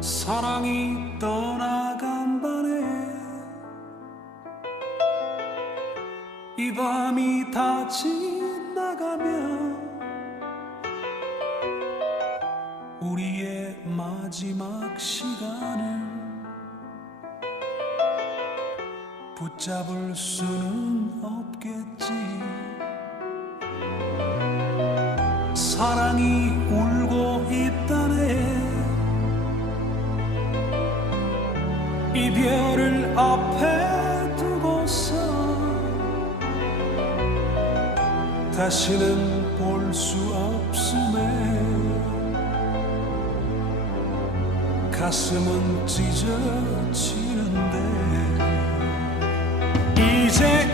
사랑이 떠나간 밤에 이 밤이 다 지나가면 우리의 마지막 시간을 붙잡을 수는 없겠지. 사랑이 울고 있다네. 이별을 앞에 두고서 다시는 볼 수 없음에 가슴은 찢어지는데 이제